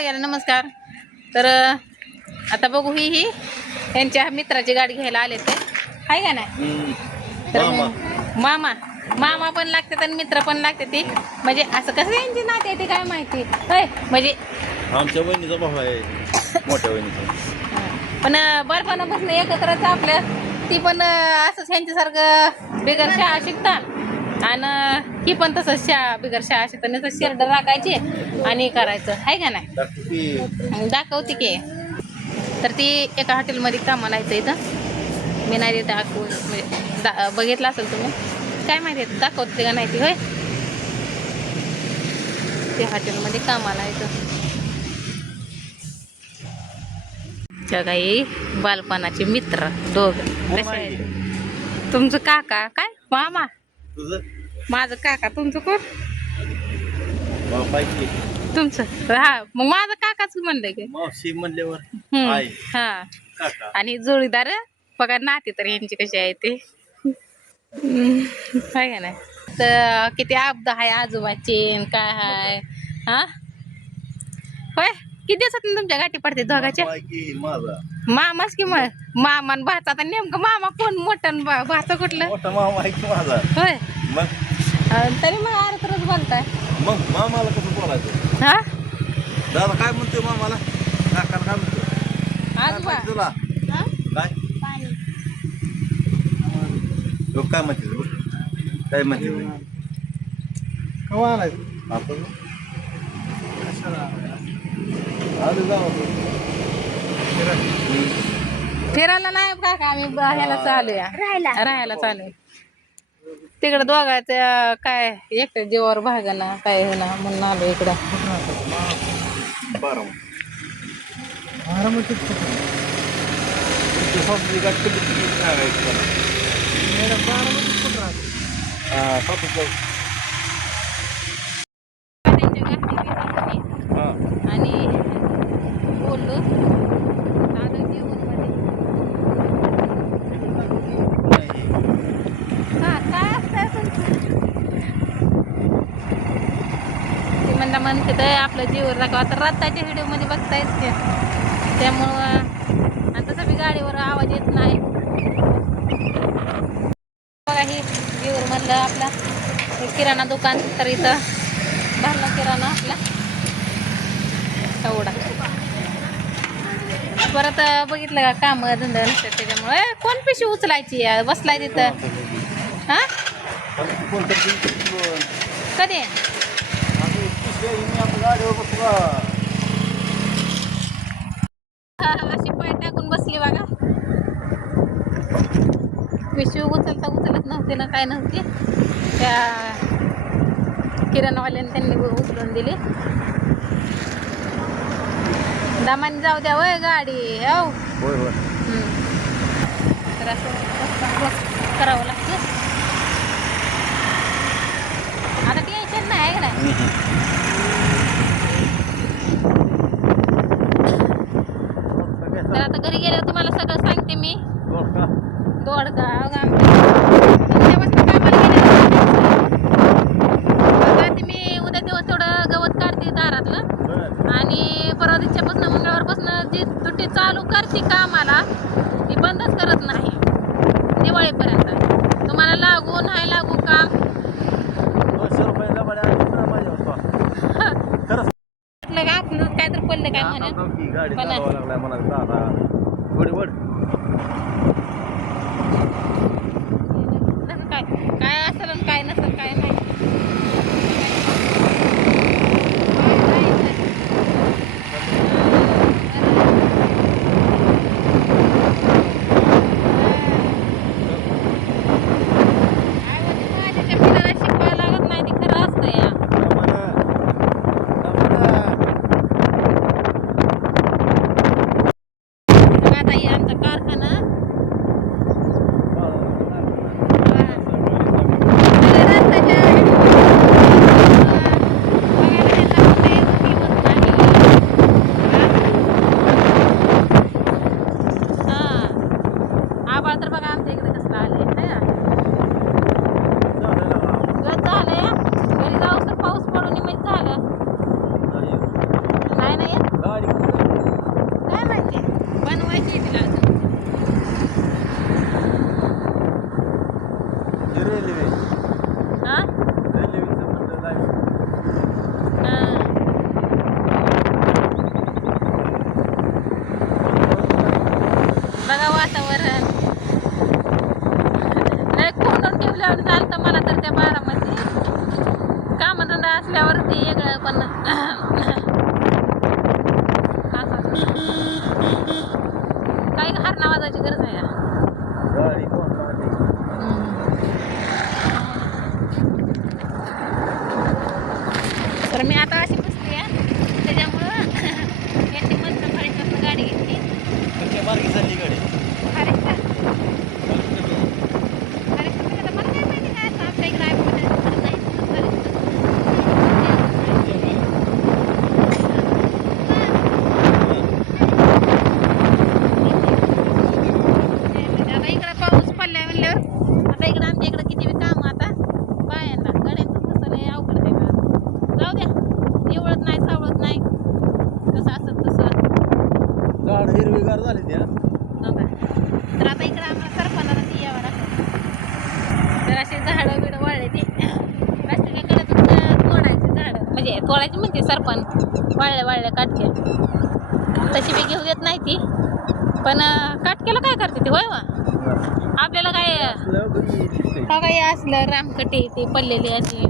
सगळ्यांना नमस्कार. तर आता बघू ही त्यांच्या मित्राची गाडी घ्यायला आले ते आहे का नाही. तर मामा मामा पण लागतात आणि मित्र पण लागते ते म्हणजे असं कसं यांची नाते आहे ते काय माहिती होय म्हणजे आमच्या वहिनीचा भाऊ आहे मोठ्या वहिनीचा पण बालपणापासून एकत्रच आपल्या ती पण असंच ह्यांच्यासारखं बिगर शाळा शिकतात आणि ही पण तसंच बिगर शाळा शिकताना शेरड राखायची आणि करायचं आहे का नाही दाखवते की. तर ती एका हॉटेलमध्ये कामाला यायचं इथं मी नाही देत म्हणजे बघितलं असेल तुम्ही काय माहिती दाखवते का नाही ती होय ते हॉटेलमध्ये कामाला यायचं. काही बालपणाचे मित्र दोघं तुमचं काका काय मामा माझं काका तुमचं कोण तुमचं हा मग माझं काकाच म्हणलंय की मावशी म्हणल्यावर हा आणि जोडीदार बघा नाते तर यांची कशी आहे ते काय का नाही तर किती अब्द आहे आजोबाची काय हाय हा होय किती दिवसात तुमच्या गाठी पडते दोघाच्या मामाच कि मग मामा भाचा आता नेमकं मामा कोण मोठं भाचा कुठलं होय तरी मग अर्धच बोलताय मग मामाला कसं बोलायचं हा दादा काय म्हणतोय मामाला काकाला काय म्हणतोय आजोबा तुला काय काय म्हणते काय म्हणते कवा आणायचं आपण फिरायला नाही काका आम्ही ह्याला चालूया राहायला चालू तिकडं दोघायचं काय एकट्या जीवावर भागना काय हे ना म्हणून आलो इकडं आणि बोललो दादा जेवण काय असतंय ते म्हणते तर आपलं जीवन राखावं आता रत्ताच्या व्हिडिओ मध्ये बघतायच ते त्यामुळं आणि तसं बी गाडीवर आवाज येत नाही बघा ही जीवर म्हणलं आपला किराणा दुकान तर इथं भरला किराणा आपला एवढा परत बघितलं का काम धंदा नसतात त्याच्यामुळे कोण पिशवी उचलायची बसलाय तिथं हा कधी अशी पाय टाकून बसली बघा पिशवी उचलत नव्हती ना काय नव्हती त्या किराणावाल्याने त्यांनी उचलून दिली दामाने जाऊ द्या होय गाडी हो तर असं करावं लागतं आता टेन्शन नाही आहे का नाही तर आता घरी गेल्यावर तुम्हाला सगळं सांगते मी दोडका आता मी उद्या दिवस थोडं गवत काढते दारातलं आणि परवा दिवसापासून मंगळवारपासून जी दुटी चालू करते कामाला ती बंदच करत नाही दिवाळीपर्यंत तुम्हाला लागू नाही लागू काम आपलं काय तर पडलं काय म्हणून काय असेल काय नसेल काय नाही शिकवायला लागत नाही ते खरं असतं या आता आमचा कारखाना होत नाही कसं असत तसं झाड हिरवीगार झाली त्या हो का. तर आता इकडे आम्हाला सरपणाला ती यावं लागतं. तर असे झाडं बिडं वाळले ते रस्त्याच्या कडेच तोडायचे झाडं म्हणजे तोडायची म्हणजे सरपण वाळल्या काटक्या तशी बी घेऊ देत नाही ती पण काटक्याला काय करते ते होय वा आपल्याला काय काही असलं रामकटी ते पडलेली अशी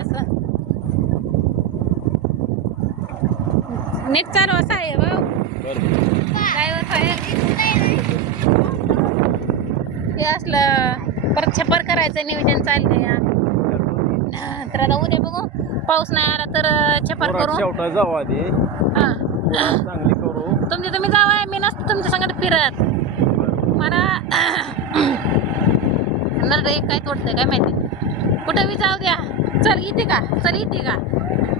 असं नीट चालवा साहेब काय हो साहेब हे असलं परत छपर करायचं नियोजन चाललंय या तर आता उद्या बघू पाऊस नाही आला तर छपर करू शेवटा जाऊ आधी हा चांगली करू तुम्ही जावा मी नसतो तुमच्या संगत फिरत मला नरडे काय तोडतंय काय माहिती कुठं बी जाऊ द्या चल येते का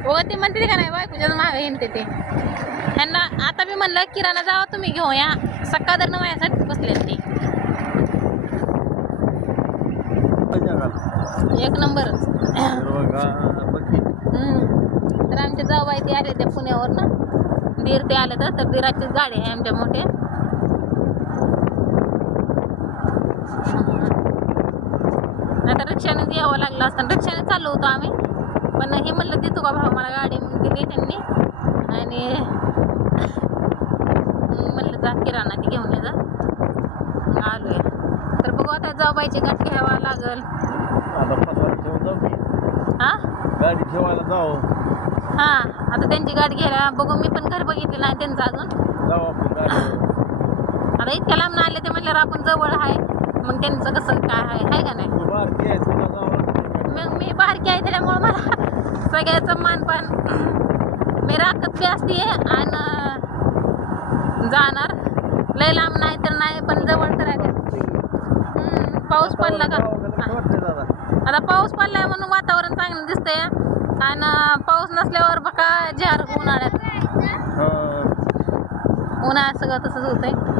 हो ते म्हणते का नाही बायकोच्याच मागे हिंडते ते ह्यांना आता मी म्हणलं किराणा जावा तुम्ही घेऊ या सकाळ माझ्यासाठी बसले ते एक नंबरच तर आमच्या जाऊबाई ते आले त्या पुण्यावर ना दीर ते आले तर दीराचीच गाडी आहे आमच्या मोठ्या आता रिक्षाने यावं लागलं असतं रिक्षाने चाललो होतो आम्ही पण हे म्हणलं देतो का भाऊ मला गाडी दिली त्यांनी आणि म्हणलं जा किराणा ती घेऊन ये जा आलोय तर बघू आता जाऊबाईची गाठ घ्यावा लागल हा गाडी ठेवायला जाऊ हा आता त्यांची गाठ घ्यायला बघू मी पण घर बघितलं नाही त्यांचं अजून जाऊ आपण गाडी आता इतक्या लांब आले ते म्हणल्यावर आपण जवळ आहे मग त्यांचं कसं काय आहे का नाही मग मी बारकी आहे त्याच्यामुळं मला सगळ्याचं मानपान मी राखत बी असते आणि जाणार लय लांब नाही तर नाही पण जवळ तर आहे पाऊस पडला का आता पाऊस पडलाय म्हणून वातावरण चांगलं दिसतंय आणि पाऊस नसल्यावर बघा जार उन्हाळ्यात उन्हाळ्यात सगळं तसंच होतंय